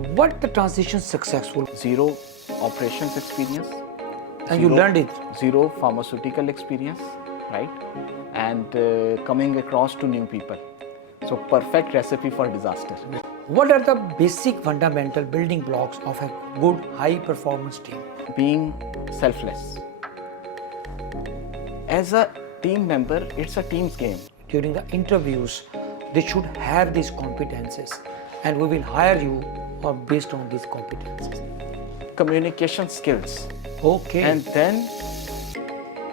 What the transition successful? Zero operations experience. And you learned it. Zero pharmaceutical experience, right? And coming across to new people. So perfect recipe for disaster. What are the basic fundamental building blocks of a good high performance team? Being selfless. As a team member, it's a team's game. During the interviews, they should have these competences and we will hire you based on these competences. Communication skills. Okay. And then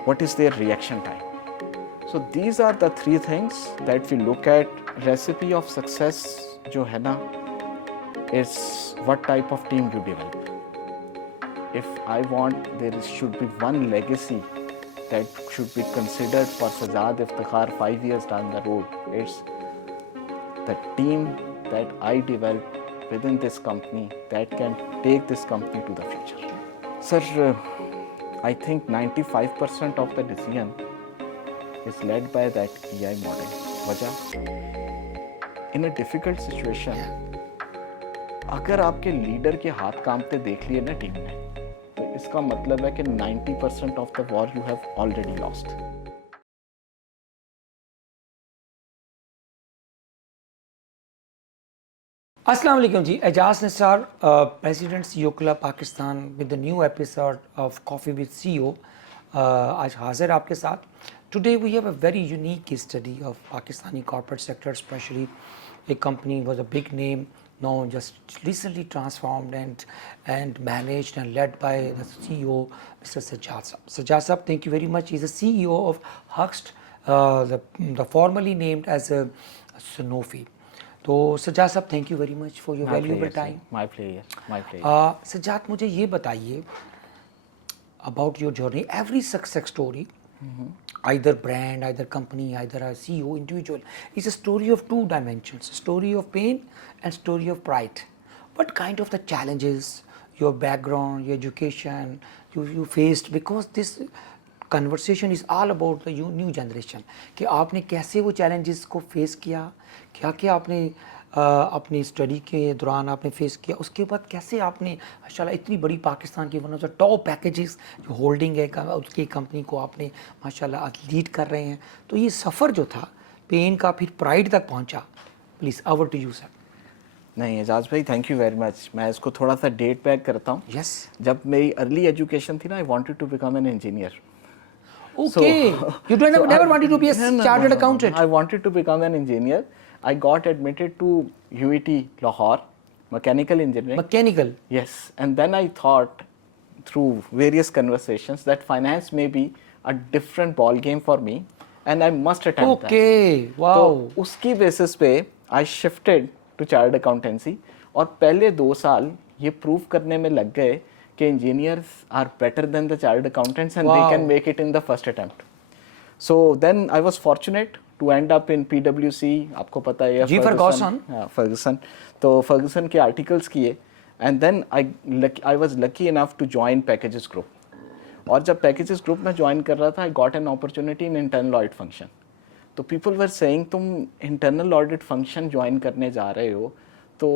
what is their reaction time? So these are the three things that we look at. Recipe of success जो है ना is what type of team you develop. If I want, there should be one legacy that should be considered for Sajjad Iftikhar 5 years down the road. It's the team that I develop within this company that can take this company to the future. Sir, I think 95% of the decision is led by that EI model. वजह in a difficult situation, अगर आपके leader के हाथ कांपते देख लिए ना team ने, तो इसका मतलब है कि 90% of the war you have already lost. Assalamu alaikum ji, Ejaz Nisar, President CEO Club Pakistan with the new episode of Coffee with CEO. आज हाजिर आपके साथ. Today we have a very unique case study of Pakistani corporate sector, especially a company was a big name, now just recently transformed and managed and led by the CEO, Mr. Sajjad Saab. Sajjad Saab, thank you very much. He's the CEO of Huxt, the formerly named as Sanofi. तो सज्जाद साहब thank you very much for your valuable time. My player. Sajjad मुझे ये बताइए about your journey. Every success story, either brand, either company, either a CEO, individual, is a story of two dimensions, story of pain and story of pride. What kind of the challenges, your background, your education, you faced, because this conversation is all about the new generation, कि आपने कैसे वो challenges को face किया, क्या क्या आपने अपनी स्टडी के दौरान आपने फेस किया, उसके बाद कैसे आपने माशाल्लाह इतनी बड़ी पाकिस्तान की one of the top packages जो होल्डिंग है उसकी कंपनी को आपने माशाल्लाह लीड कर रहे हैं. तो ये सफ़र जो था पेन का फिर प्राइड तक पहुंचा. Please over to you sir. नहीं एजाज भाई, थैंक यू वेरी मच. मैं इसको थोड़ा सा डेट बैक करता हूँ. यस. जब मेरी अर्ली एजुकेशन थी ना, I wanted to become an engineer. Okay. You never wanted to be a chartered accountant. I wanted to become an engineer. I got admitted to UET Lahore, mechanical engineering. Mechanical. Yes, and then I thought through various conversations that finance may be a different ball game for me, and I must attempt that. Okay. Wow. तो उसकी basis पे I shifted to chartered accountancy, और पहले 2 साल ये prove करने में लग गए कि engineers are better than the chartered accountants and they can make it in the first attempt. So then I was fortunate to end up in PwC. आपको पता है जी, Ferguson. हाँ, Ferguson. तो Ferguson के articles किए, and then I was lucky enough to join Packages Group. और जब Packages Group में join कर रहा था, I got an opportunity in internal audit function. तो people were saying तुम internal audit function join करने जा रहे हो, तो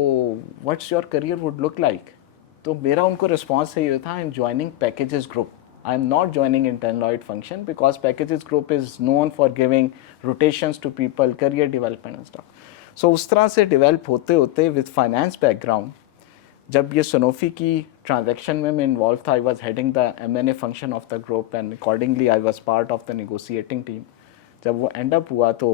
what's your career would look like? तो मेरा उनको response ये था, I'm joining Packages Group. I'm not joining internal audit function because Packages Group is known for giving rotations to people, career development and stuff. So उस तरह से develop होते होते with finance background, जब ये Sanofi की transaction में मैं involved था, I was heading the M&A function of the group and accordingly I was part of the negotiating team. जब वो end up हुआ तो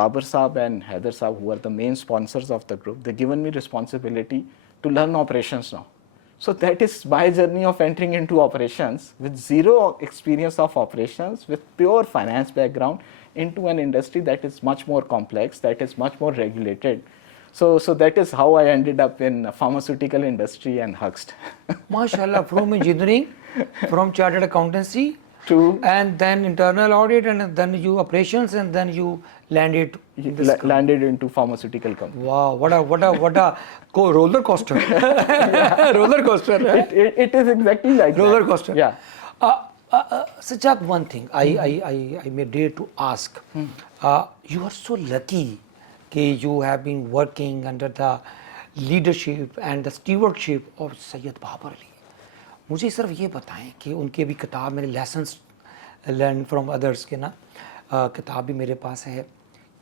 बाबर साहब and हैदर साहब who are the main sponsors of the group, they given me responsibility to learn operations now. So that is my journey of entering into operations with zero experience of operations, with pure finance background into an industry that is much more complex, that is much more regulated. So that is how I ended up in pharmaceutical industry and Huxt. MashaAllah, from engineering, from chartered accountancy, and then internal audit, and then you operations, and then you landed into pharmaceutical company. Wow, what a roller coaster. Roller coaster. It is exactly like roller coaster. Yeah. Sajjad, one thing I may dare to ask. You are so lucky that you have been working under the leadership and the stewardship of Sayyid Babar Ali. मुझे सिर्फ ये बताएं कि उनके भी किताब मैंने lessons learn from others के ना किताब भी मेरे पास है.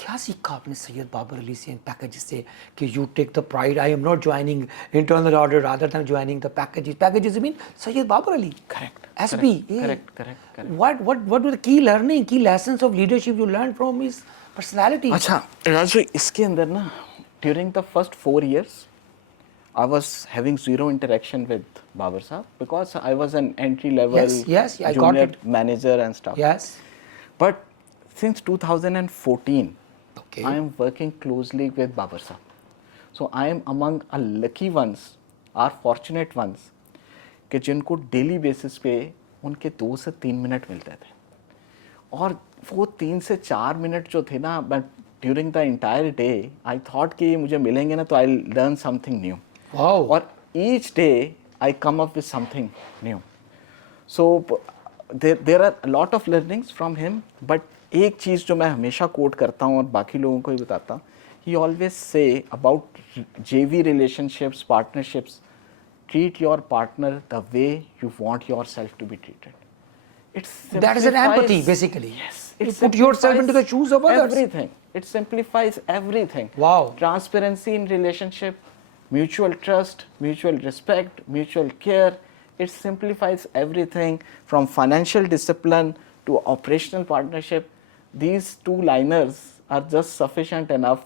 क्या सीखा आपने सैयद बाबर अली से इन पैकेजेस से कि you take the pride I am not joining internal order rather than joining the packages mean Syed Babar Ali Correct. SB Correct. what were the key learning key lessons of leadership you learned from his personality? अच्छा राजू, इसके अंदर ना during the first 4 years I was having zero interaction with Babar Saab because I was an entry level Yes, I got junior it. manager and stuff. Yes. But since 2014 Okay. I am working closely with Babar Saab. So I am among a lucky ones, or fortunate ones, कि जिनको daily basis पे उनके 2 से 3 minute मिलते थे. और वो 3 से 4 मिनट जो थे ना, but during the entire day I thought कि मुझे मिलेंगे ना तो I learn something new. Wow. और each day I come up with something new. So there are lot of learnings from him. But एक चीज़ जो मैं हमेशा कोट करता हूँ और बाकी लोगों को भी बताता हूँ, ही always say about JV relationships, partnerships, treat your partner the way you want yourself to be treated. That is an empathy basically. Yes. You put yourself into the shoes of others. Everything. It simplifies everything. Wow. Transparency in relationship, mutual trust, mutual respect, mutual care. It simplifies everything from financial discipline to operational partnership. These 2 liners are just sufficient enough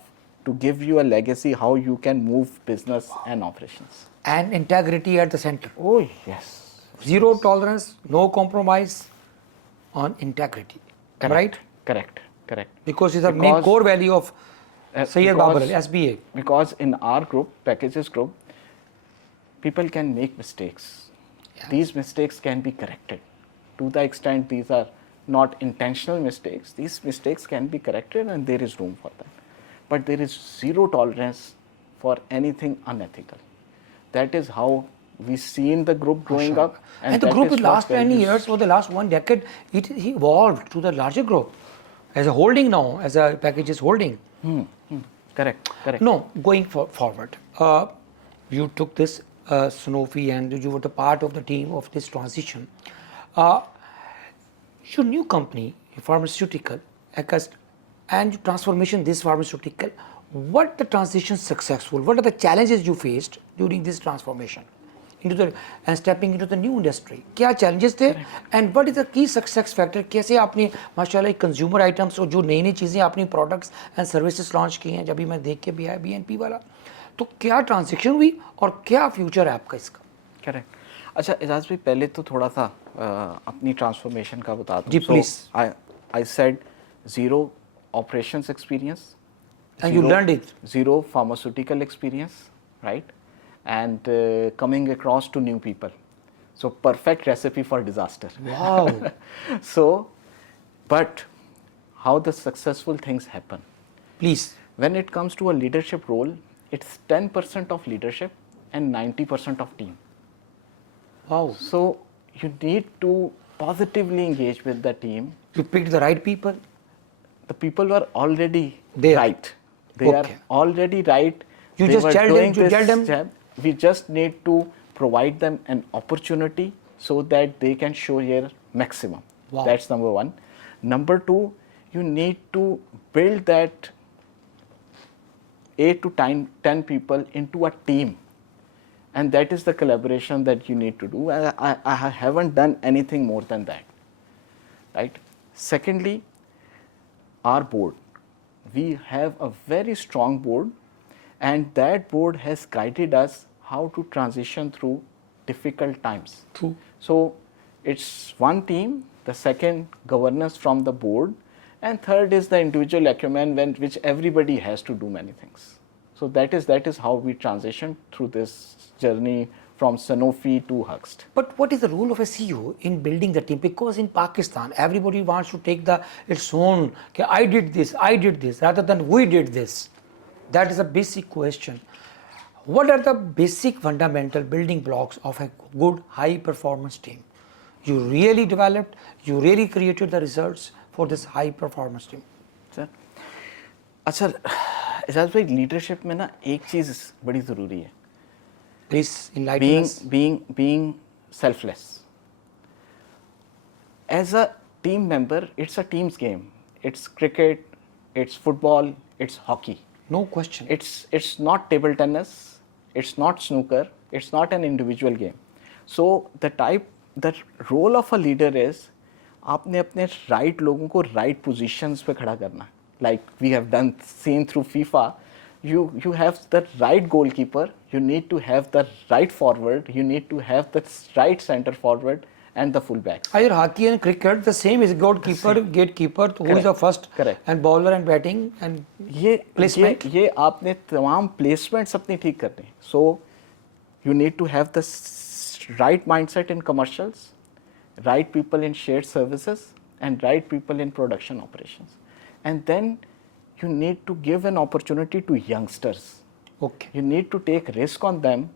to give you a legacy how you can move business and operations. And integrity at the center. Oh yes. Zero tolerance, no compromise on integrity. Right? Correct. Because it's the main Because- core value of Sayyid Babar Ali, SBA. Because in our group, packages group, people can make mistakes. Yeah. These mistakes can be corrected. To the extent these are not intentional mistakes, these mistakes can be corrected and there is room for that. But there is zero tolerance for anything unethical. That is how we seen the group growing up. And the that group is in what last 10 values- years, for the last 1 decade, it evolved to the larger group as a holding now, as a packages holding. Correct. No, going forward, you took this Sanofi and you were the part of the team of this transition. Your new company, pharmaceutical, and transformation this pharmaceutical, what the transition successful? What are the challenges you faced during this transformation into the and stepping into the new industry? क्या challenges थे and what is the key success factor? कैसे आपने माशाल्लाह consumer items और जो नई नई चीज़ें आपने products and services launch की हैं, जब भी मैं देख के भी आया BNP वाला, तो क्या ट्रांजेक्शन हुई और क्या फ्यूचर है आपका इसका? करेक्ट. अच्छा एजाज भाई, पहले तो थोड़ा सा अपनी ट्रांसफॉर्मेशन का बता दूं. जी, please. I said zero operations experience. And you learned it. Zero pharmaceutical experience, right? And coming across to new people. So perfect recipe for disaster. Wow. So, but how the successful things happen. Please. When it comes to a leadership role, it's 10% of leadership and 90% of team. Wow. So you need to positively engage with the team. You picked the right people. The people were already There. right. They Okay. are already right. You They just were tell them, doing you this tell them. job. We just need to provide them an opportunity so that they can show their maximum. Wow. That's number one. Number two, you need to build that 8 to 10 people into a team. And that is the collaboration that you need to do. I haven't done anything more than that. Right? Secondly, our board. We have a very strong board, and that board has guided us how to transition through difficult times. True. So it's one team, the second governance from the board, and third is the individual acumen which everybody has to do many things. So that is how we transition through this journey from Sanofi to Huxt. But what is the role of a CEO in building the team? Because in Pakistan, everybody wants to take its own, okay, I did this, rather than we did this. That is a basic question. What are the basic fundamental building blocks of a good high performance team? You really developed, you really created the results for this high performance team. Sir, अच्छा एजाज भाई leadership में ना एक चीज़ बड़ी ज़रूरी है, Please enlighten us. being selfless. As a team member, it's a team's game. It's cricket, it's football, it's hockey. No question. It's not table tennis, it's not snooker, it's not an individual game. So the role of a leader is आपने अपने right लोगों को right positions पे खड़ा करना. Like we have seen through FIFA, you have the right goalkeeper, you need to have the right forward, you need to have the right center forward and the fullbacks. Either hockey and cricket, the same is goalkeeper, gatekeeper, who is the first, Correct. and bowler and batting and placement. ये आपने तमाम placements अपनी ठीक करनी. So you need to have the right mindset in commercials, right people in shared services, and right people in production operations. And then you need to give an opportunity to youngsters. Okay. You need to take risk on them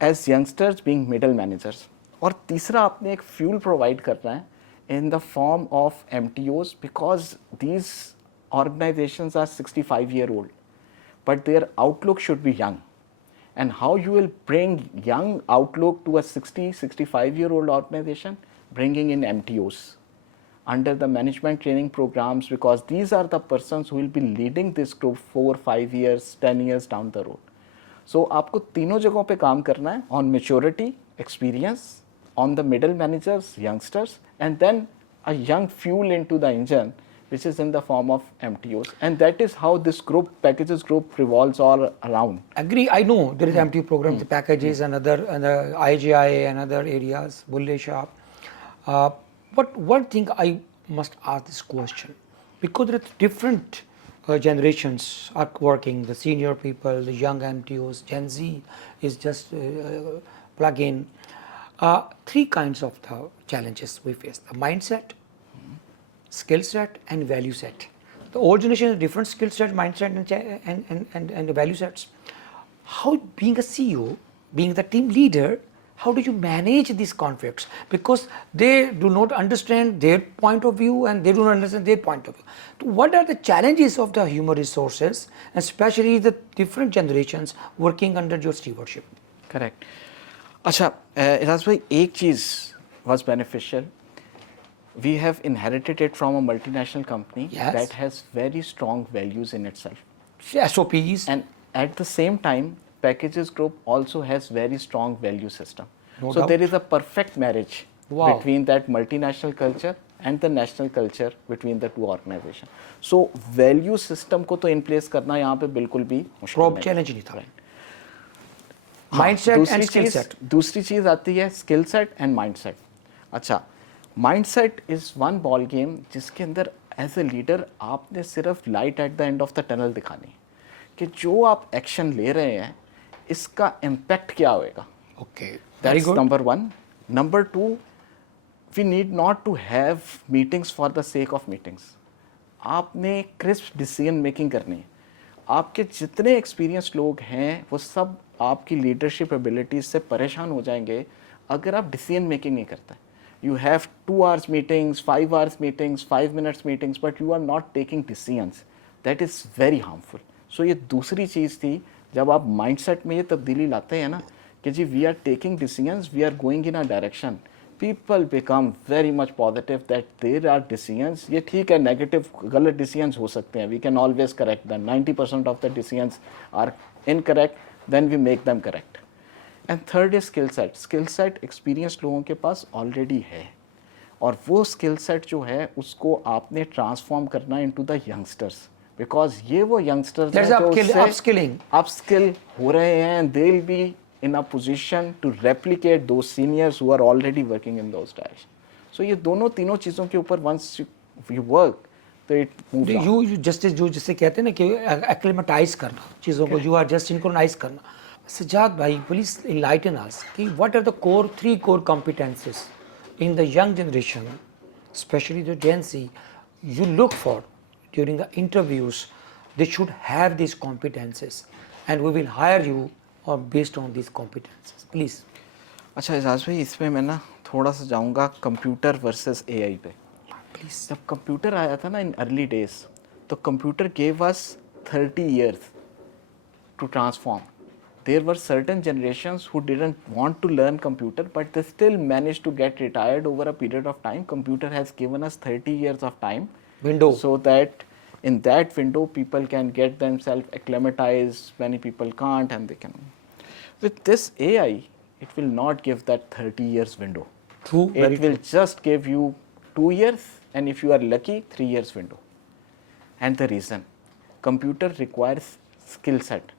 as youngsters being middle managers. और तीसरा आपने एक fuel provide करना है in the form of MTOs, because these organizations are 65-year-old, but their outlook should be young. And how you will bring young outlook to a 65-year-old organization? Bringing in MTOs under the management training programs, because these are the persons who will be leading this group 4, 5 years, 10 years down the road. So आपको तीनों जगहों पे काम करना है, on maturity, experience, on the middle managers, youngsters, and then a young fuel into the engine, which is in the form of MTOs. And that is how this group, packages group, revolves all around. Agree. I know there is MT programs, the packages, and IGI and other areas, Bulle Shah. But one thing I must ask this question, because there are different generations are working, the senior people, the young MTOs, Gen Z is just plug in. Three kinds of the challenges we face: the mindset, skill set, and value set. The old generation has different skill set, mindset, and value sets. How, being a CEO, being the team leader, how do you manage these conflicts? Because they do not understand their point of view and they do not understand their point of view. So what are the challenges of the human resources, especially the different generations working under your stewardship? Correct. अच्छा, Ira's भाई एक चीज़ was beneficial. We have inherited it from a multinational company that has very strong values in itself. SOPs. And at the same time, Packages Group also has very strong value system. No So doubt. there is a perfect marriage between that multinational culture and the national culture between the two organizations. So value system को तो in place करना यहाँ पे बिल्कुल भी मुश्किल नहीं है. चैलेंज नहीं था. Mindset and skill set. दूसरी चीज़ आती है skill set and mindset. अच्छा, mindset is one ball game जिसके अंदर as a leader आपने सिर्फ light at the end of the tunnel दिखानी है कि जो आप action ले रहे हैं इसका impact क्या होएगा. Okay. That's number one. Number two, we need not to have meetings for the sake of meetings. आपने crisp decision making करनी है. आपके जितने एक्सपीरियंस लोग हैं वो सब आपकी लीडरशिप एबिलिटीज से परेशान हो जाएंगे अगर आप डिसीजन मेकिंग नहीं करते. You have 2 hours meetings, 5 hours meetings, 5 minutes meetings, but you are not taking decisions. That is very harmful. So ये दूसरी चीज़ थी जब आप माइंडसेट में ये तब्दीली लाते हैं ना कि जी we are taking decisions, we are going in a direction, people become very much positive that there are decisions. ये ठीक है, नेगेटिव गलत decisions हो सकते हैं, we can always correct them. 90% of the decisions are incorrect, then we make them correct. And third is skill set. Skill set experienced लोगों के पास already है और वो skill set जो है उसको आपने transform करना into the youngsters, because ये वो youngsters हैं जो उससे upskill हो रहे हैं and they'll be in a position to replicate those seniors who are already working in those directions. So ये दोनों तीनों चीज़ों के ऊपर once you work, तो it moves on. You जो जिसे कहते हैं ना कि acclimatize करना चीज़ों को, you are just synchronize करना. Sajjad bhai, please enlighten us कि what are the three core competencies in the young generation, especially the Gen Z, you look for during the interviews. They should have these competencies and we will hire you or based on these competencies. Please. अच्छा एजाज भाई, इसमें मैं ना थोड़ा सा जाऊंगा computer versus AI पे. Please. जब कंप्यूटर आया था ना इन अर्ली डेज, तो computer gave us 30 years to transform. There were certain generations who didn't want to learn computer, but they still managed to get retired over a period of time. Computer has given us 30 years of time, Window. so that in that window people can get themselves acclimatized. Many people can't, and they can. With this AI, it will not give that 30 years window. True, very It will true. just give you 2 years, and if you are lucky, 3 years window. And the reason, computer requires skill set,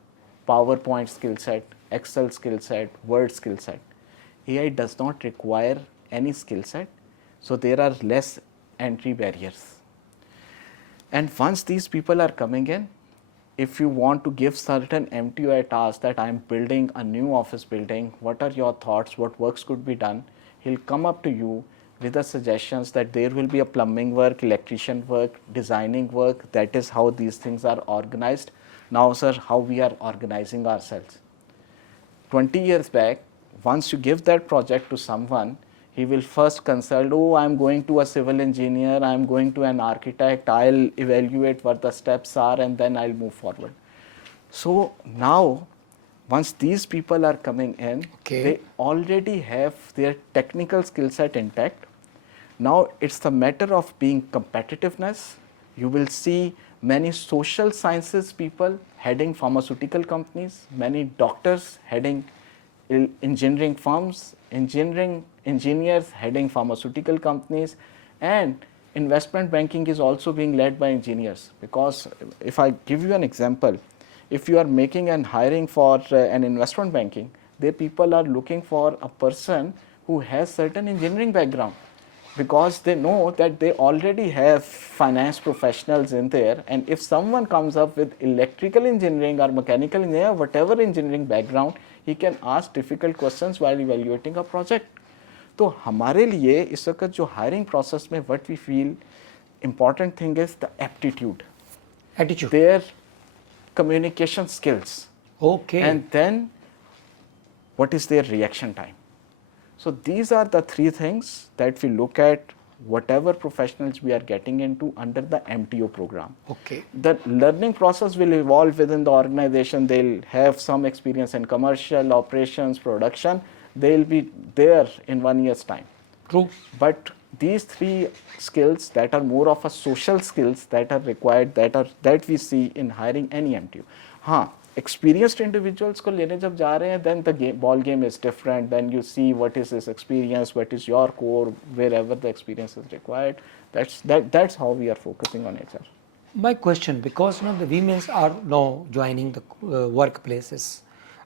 PowerPoint skill set, Excel skill set, Word skill set. AI does not require any skill set, so there are less entry barriers. And once these people are coming in, if you want to give certain MTOI tasks that I am building a new office building, what are your thoughts, what works could be done, he'll come up to you with the suggestions that there will be a plumbing work, electrician work, designing work. That is how these things are organized. Now, sir, how we are organizing ourselves. 20 years back, once you give that project to someone, he will first consult, oh, I'm going to a civil engineer, I'm going to an architect, I'll evaluate what the steps are, and then I'll move forward. So now, once these people are coming in, Okay. they already have their technical skill set intact. Now it's the matter of being competitiveness. You will see many social sciences people heading pharmaceutical companies, many doctors heading engineering firms, engineers heading pharmaceutical companies, and investment banking is also being led by engineers. Because if I give you an example, if you are making and hiring for an investment banking, the people are looking for a person who has certain engineering background, because they know that they already have finance professionals in there, and if someone comes up with electrical engineering or mechanical engineering, whatever engineering background, he can ask difficult questions while evaluating a project. तो हमारे लिए इस वक्त जो hiring process में what we feel important thing is the aptitude, Attitude. their communication skills, Okay. and then what is their reaction time. So these are the three things that we look at whatever professionals we are getting into under the MTO program. Okay. The learning process will evolve within the organization. They'll have some experience in commercial, operations, production. They'll be there in 1 year's time. True. But these three skills that are more of a social skills that are required, that we see in hiring any MTO. हाँ, experienced individuals को लेने जब जा रहे हैं, then the ball game is different. Then you see what is his experience, what is your core, wherever the experience is required. That's how we are focusing on HR. My question, because the women's are now joining the workplaces,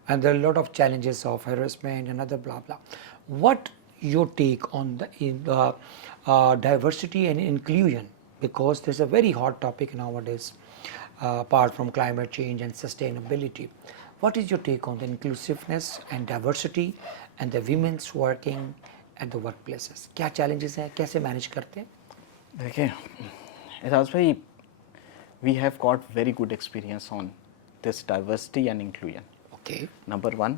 and there are a lot of challenges of harassment and other blah blah. What your take on the diversity and inclusion? Because there's a very hot topic nowadays, apart from climate change and sustainability. What is your take on the inclusiveness and diversity and the women's working at the workplaces? क्या challenges हैं, कैसे manage करते हैं? देखिए, एजाज भाई, we have got very good experience on this diversity and inclusion. Okay. Number one,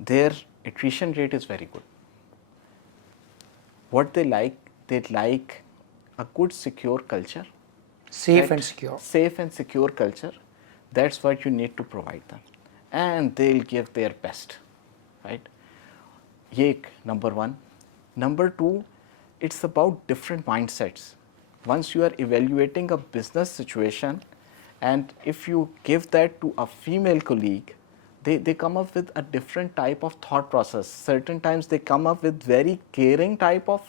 their attrition rate is very good. What they like a good, secure culture. Safe and secure. Safe and secure culture. That's what you need to provide them. And they'll give their best, right? Ye number one. Number two, it's about different mindsets. Once you are evaluating a business situation, and if you give that to a female colleague, they come up with a different type of thought process. Certain times they come up with very caring type of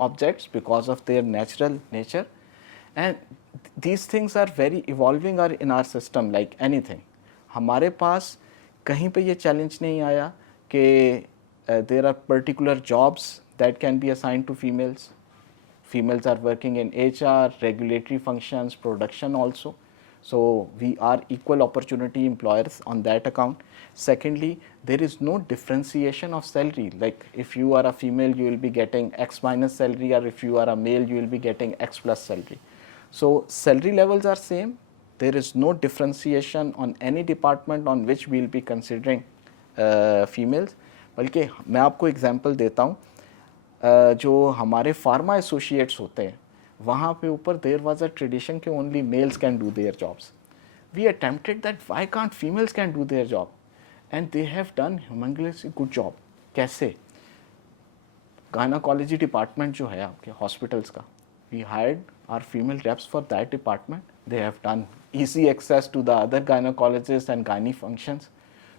objects because of their natural nature. And these things are very evolving in our system like anything. हमारे पास कहीं पे ये challenge नहीं आया कि there are particular jobs that can be assigned to females. Females are working in HR, regulatory functions, production also. So we are equal opportunity employers on that account. Secondly, there is no differentiation of salary. Like if you are a female, you will be getting X minus salary, or if you are a male, you will be getting X plus salary. So salary levels are same. There is no differentiation on any department on which we will be considering females. बल्कि मैं आपको example देता हूँ, जो हमारे pharma associates होते हैं वहाँ पे ऊपर देयर वाज अ ट्रेडिशन कि only mails can do their jobs. we attempted that why can't females can do their job, and they have done humongously good job. कैसे? Gynecology department जो है आपके hospitals का, we hired our female reps for that department. They have done easy access to the other gynecologists and gynae functions.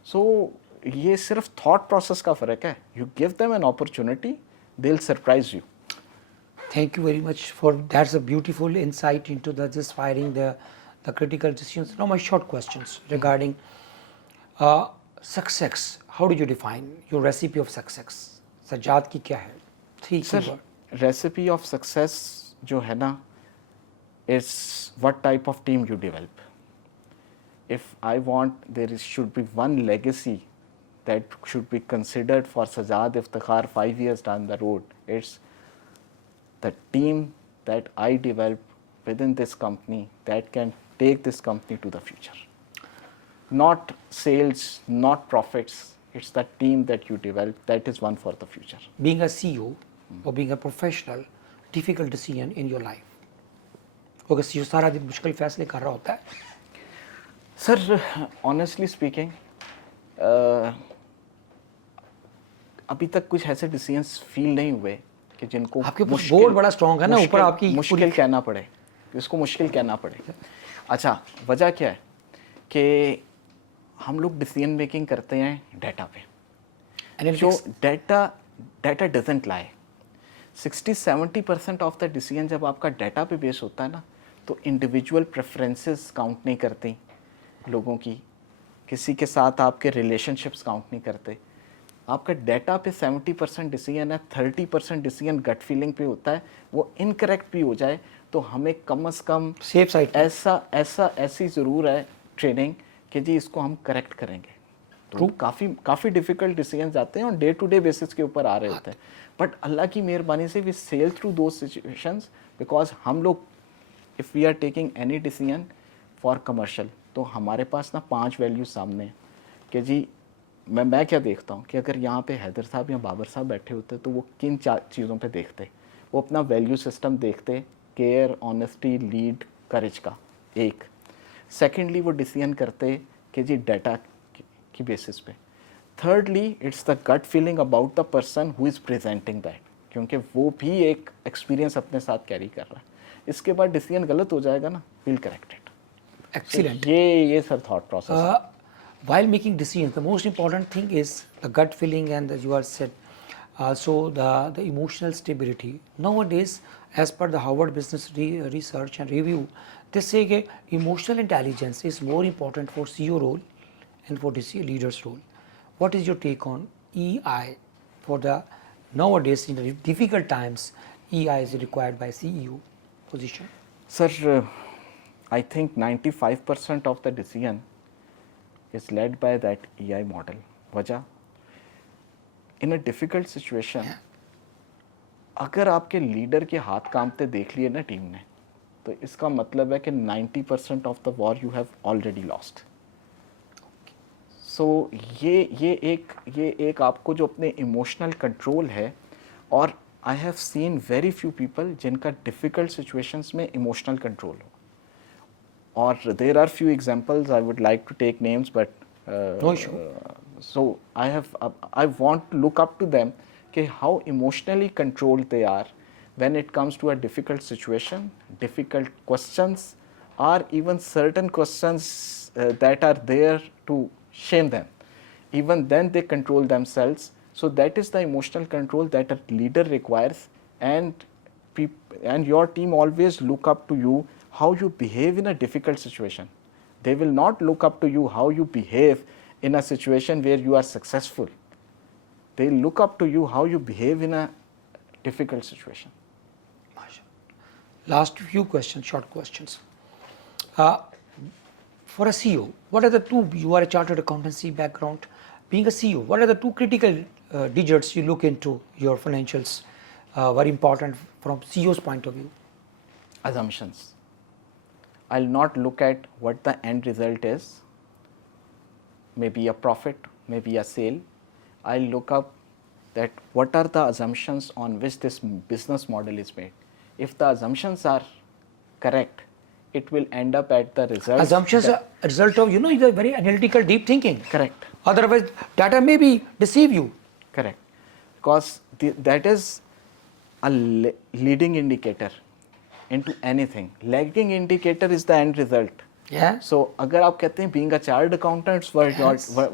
So ये सिर्फ thought process का फ़र्क है. You give them an opportunity, they'll surprise you. Thank you very much for that's a beautiful insight into the just firing the critical decisions. Now my short questions regarding success. How do you define your recipe of success? Sajjad की क्या है? Three key Sir, word. recipe of success जो है ना is what type of team you develop. If I want, should be one legacy that should be considered for Sajad Iftikhar 5 years down the road. It's the team that I develop within this company that can take this company to the future. Not sales, not profits. It's the team that you develop that is one for the future. Being a CEO or being a professional, difficult decision in your life. क्योंकि CEO सारा दिन मुश्किल फैसले कर रहा होता है. Sir, honestly speaking, अभी तक कुछ ऐसे डिसीजंस फील नहीं हुए कि जिनको आपके बोर्ड बड़ा स्ट्रॉन्ग है ना, ऊपर आपकी मुश्किल कहना पड़े, इसको मुश्किल कहना पड़े. अच्छा, वजह क्या है कि हम लोग डिसीजन मेकिंग करते हैं डाटा पे, जो data doesn't lie. 60-70% of the decision जब आपका डाटा पे बेस होता है ना, तो इंडिविजुअल प्रेफरेंसेस काउंट नहीं करती लोगों की, किसी के साथ आपके रिलेशनशिप्स काउंट नहीं करते. आपका डाटा पे 70% डिसीजन है, 30% डिसीजन गट फीलिंग पे होता है. वो इनकरेक्ट भी हो जाए तो हमें कम से कम सेफ साइड ऐसी ज़रूर है ट्रेनिंग कि जी इसको हम करेक्ट करेंगे. तो काफ़ी डिफ़िकल्ट डिसीजन आते हैं और डे टू डे बेसिस के ऊपर आ रहे होते हैं. बट अल्लाह की मेहरबानी से वी सेल थ्रू दो सिचुएशंस, बिकॉज हम लोग if we are taking any decision for commercial, तो हमारे पास ना 5 वैल्यूज सामने हैं कि जी मैं क्या देखता हूँ कि अगर यहाँ पे हैदर साहब या बाबर साहब बैठे होते तो वो किन 4 चीज़ों पे देखते. वो अपना वैल्यू सिस्टम देखते, केयर, ऑनेस्टी, लीड, करेज का. एक सेकेंडली वो डिसीजन करते कि जी डाटा की बेसिस पे. Thirdly it's the gut feeling about the person who is presenting that, क्योंकि वो भी एक एक्सपीरियंस अपने साथ कैरी कर रहा है. इसके बाद डिसीजन गलत हो जाएगा ना, विल करेक्ट इट. Excellent. ये sir thought process. While making decisions, the most important thing is the gut feeling and as you are said, so the emotional stability. Nowadays, as per the Harvard Business Research and Review, they say that emotional intelligence is more important for CEO role and for the leader's role. What is your take on EI for the nowadays in the difficult times? EI is required by CEO position. Sir, I think 95% of the decision is led by that EI model. वजह, in a difficult situation, अगर आपके leader के हाथ कांपते देख लिए ना team ने, तो इसका मतलब है कि 90% of the war you have already lost. So ये एक आपको जो अपने इमोशनल कंट्रोल है, और I have seen very few people जिनका डिफ़िकल्ट सिचुएशंस में इमोशनल कंट्रोल हो. Or there are few examples. I would like to take names, but No issue. So I want to look up to them, कि how emotionally controlled they are when it comes to a difficult situation, difficult questions, or even certain questions that are there to shame them. Even then they control themselves. So that is the emotional control that a leader requires, and your team always look up to you how you behave in a difficult situation. They will not look up to you how you behave in a situation where you are successful. They look up to you how you behave in a difficult situation. Last few questions, short questions. For a CEO, what are the two, you are a chartered accountancy background, being a CEO, what are the two critical digits you look into your financials, very important from CEO's point of view? Assumptions. I'll not look at what the end result is, maybe a profit, maybe a sale. I'll look up that what are the assumptions on which this business model is made. If the assumptions are correct, it will end up at the results. Assumptions are a result of, the very analytical, deep thinking. Correct. Otherwise, data may be deceive you. Correct. Because that is a leading indicator into anything. Lagging indicator is the end result. Yeah. So अगर आप कहते हैं being a chartered accountant,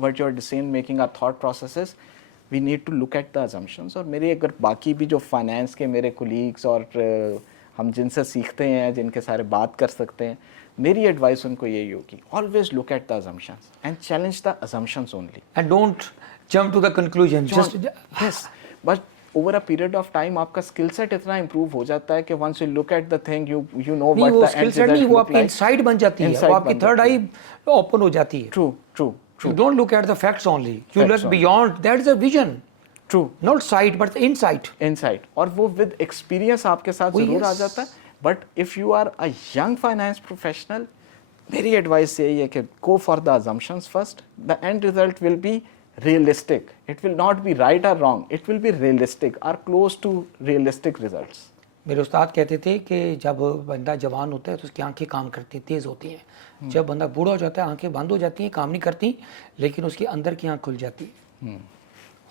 what your decision making or thought processes, we need to look at the assumptions. और मेरे अगर बाकी भी जो finance के मेरे colleagues और हम जिनसे सीखते हैं, जिनके सारे बात कर सकते हैं, मेरी advice उनको यही होगी, always look at the assumptions and challenge the assumptions only. And don't jump to the conclusion. Yes, but over a period of time आपका skill set इतना improve हो जाता है कि once you look at the thing, you know नहीं, what वो the skill end set result नहीं, वो look आपकी like. insight बन जाती है, Insight वो आपकी बन third जाती eye open हो जाती है. True. You don't look at the facts only. You Facts look only. beyond. That is a vision. True. Not sight, but the insight. Insight. और वो with experience आपके साथ जरूर आ जाता है. But if you are a young finance professional, मेरी advice यही है कि go for the assumptions first. The end result will be realistic. It will not be right or wrong. It will be realistic or close to realistic results. मेरे उस्ताद कहते थे कि जब बंदा जवान होता है तो उसकी आंखें काम करती हैं, तेज़ होती हैं. जब बंदा बूढ़ा हो जाता है, आंखें बंद हो जाती हैं, काम नहीं करती, लेकिन उसकी अंदर की आंख खुल जाती है.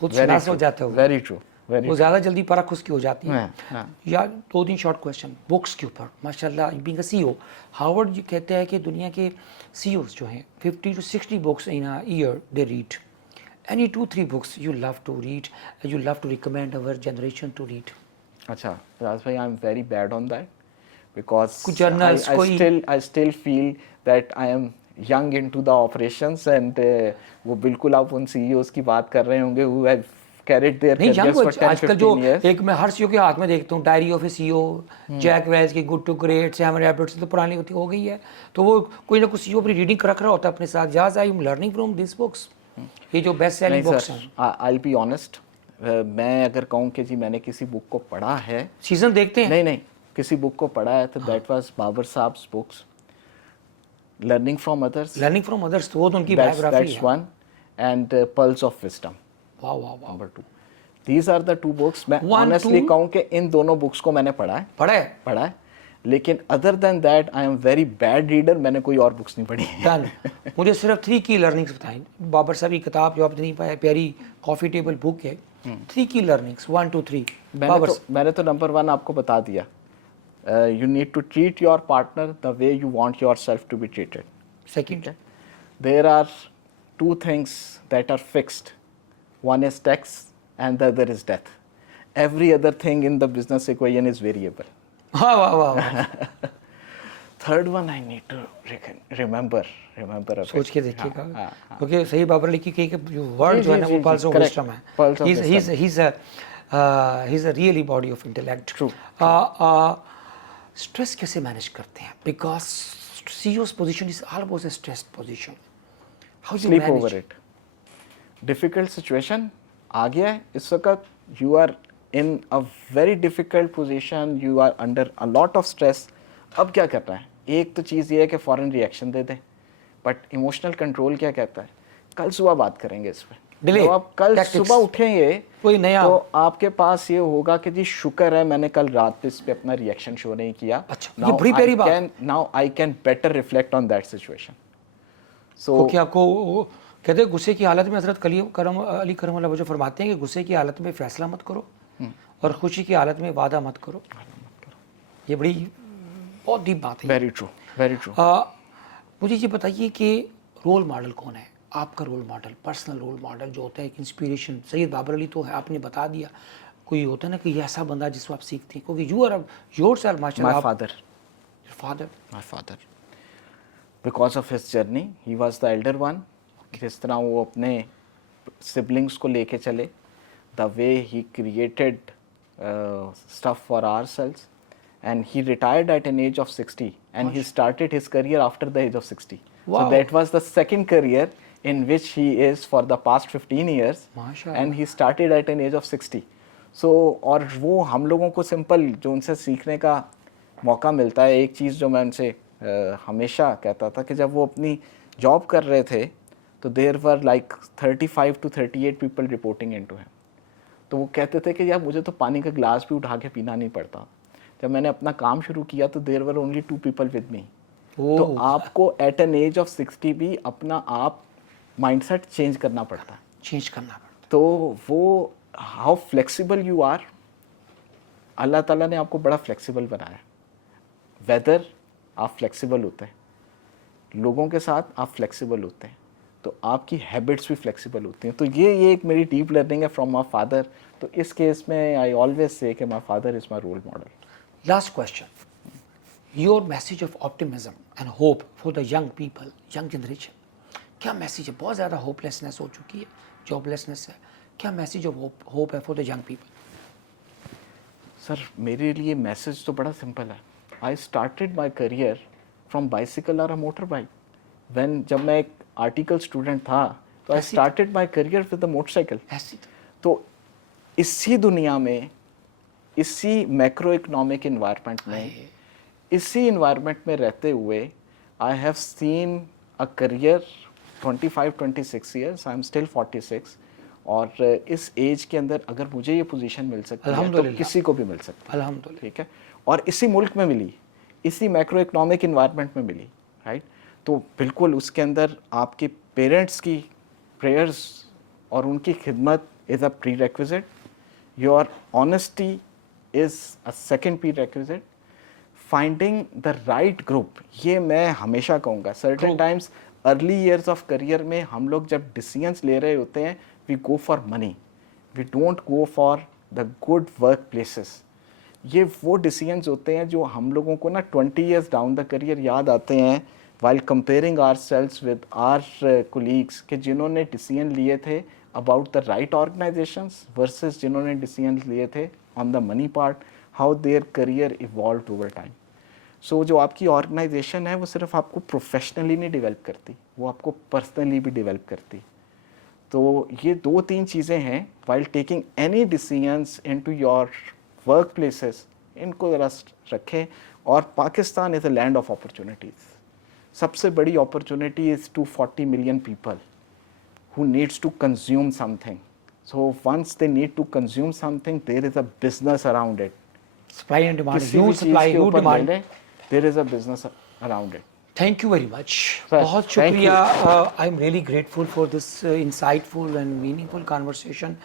खुद शनास हो जाता है. Very true. वो ज़्यादा जल्दी परख उसकी हो जाती है. हाँ. या 2-3 शॉर्ट क्वेश्चन बुक्स के ऊपर. माशाल्लाह, बीइंग अ सीईओ, हार्वर्ड जी कहते हैं कि दुनिया के सीईओज जो हैं 50 to 60 books in a year they read. Any 2-3 books you love to read, you love to recommend our generation to read? अच्छा, राज भाई, I am very bad on that because कुछ journals, I still feel that I am young into the operations and वो बिल्कुल आप उन CEOs की बात कर रहे होंगे who have carried their नहीं, careers for 10-15 आजकल जो years. एक मैं हर सीईओ के हाथ में देखता हूँ, diary of a CEO, Jack Welch की good to great, same habits तो पुरानी होती हो गई है. तो वो कोई ना कुछ सीईओ अपनी रीडिंग रख रहा होता है अपने साथ. जहाज I am learning from this books. ये जो बेस्ट सेलिंग बुक्स हैं. I'll be honest, मैं अगर कहूँ कि जी मैंने किसी बुक को पढ़ा है, सीजन देखते हैं? नहीं, किसी बुक को पढ़ा है तो that was बाबर साहब्स books, learning from others, learning from others, तो वो तो उनकी बायोग्राफी that's है. one, and Pearls of Wisdom. वाह वाह वाह. Number 2. These are the 2 books. मैं One, honestly two. कहूँ कि इन दोनों बुक्स को मैंने पढ़ा है. लेकिन other than that I am very bad reader. मैंने कोई और बुक्स नहीं पढ़ी. डन. मुझे सिर्फ 3 की लर्निंग्स बताएं. बाबर साहब की किताब जो आपने इतनी प्यारी कॉफी टेबल बुक है, 3 की लर्निंग्स 1 2 3. मैंने तो नंबर 1 आपको बता दिया. You need to treat your partner the way you want yourself to be treated. Second, there are 2 things that are fixed. One is tax and the other is death. Every other thing in the business equation is variable. वाह वाह वाह. Third one I need to remember a bit. सोच के देखिएगा, क्योंकि सही बाबर अली की word जो है ना वो पल्स ऑफ विजडम है. he's a really body of intellect. True. Stress कैसे मैनेज करते हैं? Because CEO's position is almost a stressed position. How you Sleep manage? over it. Difficult situation आ गया है इस वक्त. You are in a very difficult position. You are under a lot of stress. अब क्या करना है? एक तो चीज़ ये है कि फ़ौरन रिएक्शन दे दें, बट इमोशनल कंट्रोल क्या कहता है? कल सुबह बात करेंगे इस पर. Delay, जब आप कल tactics. सुबह उठेंगे कोई नया, तो आपके पास ये होगा कि जी शुक्र है मैंने कल रात पे इस पे अपना रिएक्शन शो नहीं किया. अच्छा, ये बड़ी प्यारी बात. Now I can better reflect on that situation. So क्योंकि आपको कहते हैं गुस्से की हालत में हज़रत अली करम अल्लाह वजह फरमाते हैं कि गुस्से की हालत में फैसला मत करो और खुशी की हालत में वादा मत करो. ये बड़ी बहुत डीप बात है. Very true, very true. मुझे ये बताइए कि रोल मॉडल कौन है आपका? Role model, personal role model जो होता है, एक इंस्पिरेशन. सैयद बाबर अली तो है, आपने बता दिया. कोई होता है ना कि ऐसा बंदा जिसको आप सीखते हैं, क्योंकि यू आर योरसेल्फ माशाल्लाह. My father. My father, because of his journey, he was the Elder one. जिस तरह वो अपने सिबलिंग्स को लेके चले, the way he created stuff for ourselves, and he retired at an age of 60 and he started his career after the age of 60. Wow. So that was the second career in which he is for the past 15 years. Mashallah. And he started at an age of 60. So और वो हम लोगों को simple जो उनसे सीखने का मौका मिलता है, एक चीज़ जो मैं उनसे हमेशा कहता था कि जब वो अपनी जॉब कर रहे थे तो there were like 35 to 38 people reporting into him. तो वो कहते थे कि यार मुझे तो पानी का ग्लास भी उठा के पीना नहीं पड़ता. जब मैंने अपना काम शुरू किया तो there were only 2 people with me. तो आपको एट एन एज ऑफ 60 भी अपना आप माइंडसेट चेंज करना पड़ता है। चेंज करना पड़ता तो वो हाउ फ्लेक्सिबल यू आर, अल्लाह ताला ने आपको बड़ा फ्लेक्सिबल बनाया। वेदर आप फ्लेक्सिबल होते हैं, लोगों के साथ आप फ्लेक्सिबल होते हैं, तो आपकी हैबिट्स भी फ्लेक्सिबल होती हैं। तो ये एक मेरी डीप लर्निंग है फ्रॉम माई फादर। तो इस केस में आई ऑलवेज से कि my father is my role model. Last question, your message of optimism and hope for the young people, young generation, क्या मैसेज है? बहुत ज़्यादा होपलेसनेस हो चुकी है, जॉबलेसनेस है, क्या मैसेज ऑफ होप है for the young people? Sir मेरे लिए मैसेज तो बड़ा सिंपल है। I started my career from bicycle और अ मोटर बाइक। व्हेन जब मैं एक आर्टिकल स्टूडेंट था तो I started my career with the motorcycle. ऐसी तो इसी दुनिया में, इसी मैक्रो इकोनॉमिक इन्वायरमेंट में, इसी इन्वायरमेंट में रहते हुए I have seen a career 25-26 years, I am still 46। और इस एज के अंदर अगर मुझे ये पोजीशन मिल सकती है तो किसी को भी मिल सकती है, अल्हम्दुलिल्लाह। ठीक है। और इसी मुल्क में मिली, इसी मैक्रो इकोनॉमिक इन्वायरमेंट में मिली, राइट। तो बिल्कुल उसके अंदर आपके पेरेंट्स की प्रेयर्स और उनकी खिदमत is a prerequisite, your honesty is a second prerequisite, finding the right group. ये मैं हमेशा कहूँगा, certain times early years of career में हम लोग जब डिसीजंस ले रहे होते हैं, we go for money, we don't go for the good work places. ये वो डिसीजंस होते हैं जो हम लोगों को ना 20 ईयर्स डाउन द करियर याद आते हैं while comparing our selves with our colleagues, कि जिन्होंने डिसीजन लिए थे about the right organisations versus जिन्होंने डिसीजन लिए थे on the money part, how their career evolve over time. So जो आपकी ऑर्गेनाइजेशन है वो सिर्फ आपको प्रोफेशनली नहीं डेवलप करती, वो आपको पर्सनली भी डेवलप करती। तो ये 2-3 चीज़ें हैं while taking any decisions into your work places, इनको ज़रा रखें। और Pakistan is a land of opportunities. सबसे बड़ी opportunity is 240 million people who needs to consume something. So once they need to consume something, there is a business around it. Supply and demand, किसी भी huge चीज़ supply के huge ऊपर ले demand. लें, there is a business around it. Thank you very much, Sir, बहुत thank शुक्रिया। I am really grateful for this insightful and meaningful conversation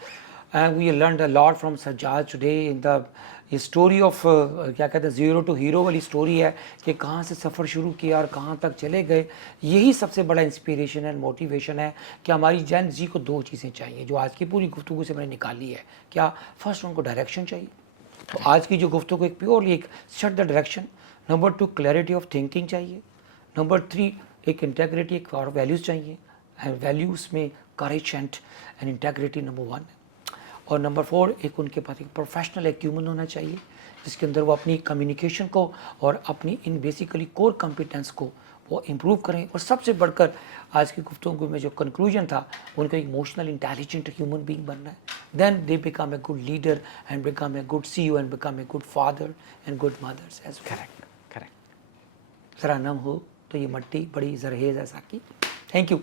and we learned a lot from Sajjad today in the ये story of क्या कहते हैं, zero to hero वाली story है कि कहाँ से सफ़र शुरू किया और कहाँ तक चले गए। यही सबसे बड़ा इंस्पिरेशन एंड मोटिवेशन है कि हमारी जेन जी को 2 चीज़ें चाहिए जो आज की पूरी गुफ्तगू से मैंने निकाली है। क्या? फर्स्ट उनको डायरेक्शन चाहिए, तो आज की जो गुफ्तगू एक प्योरली एक set the direction. Number 2 clarity of thinking चाहिए। नंबर 3 एक इंटेग्रिटी, एक और वैल्यूज़ चाहिए, एंड वैल्यूज़ में करेज एंड इंटेग्रिटी नंबर 1। और नंबर 4 एक उनके पास एक प्रोफेशनल एक्यूमेंट होना चाहिए जिसके अंदर वो अपनी कम्युनिकेशन को और अपनी इन बेसिकली कोर कॉम्पिटेंस को वो इम्प्रूव करें। और सबसे बढ़कर आज की गुफ्तगू में जो कंक्लूजन था, उनका इमोशनल इंटेलिजेंट ह्यूमन बीइंग बनना है। Then they become a good leader and become a good CEO and become a good father and good mothers as well. Correct. ज़रा नम हो तो ये मट्टी बड़ी जरहेज़ है साकी। Thank you.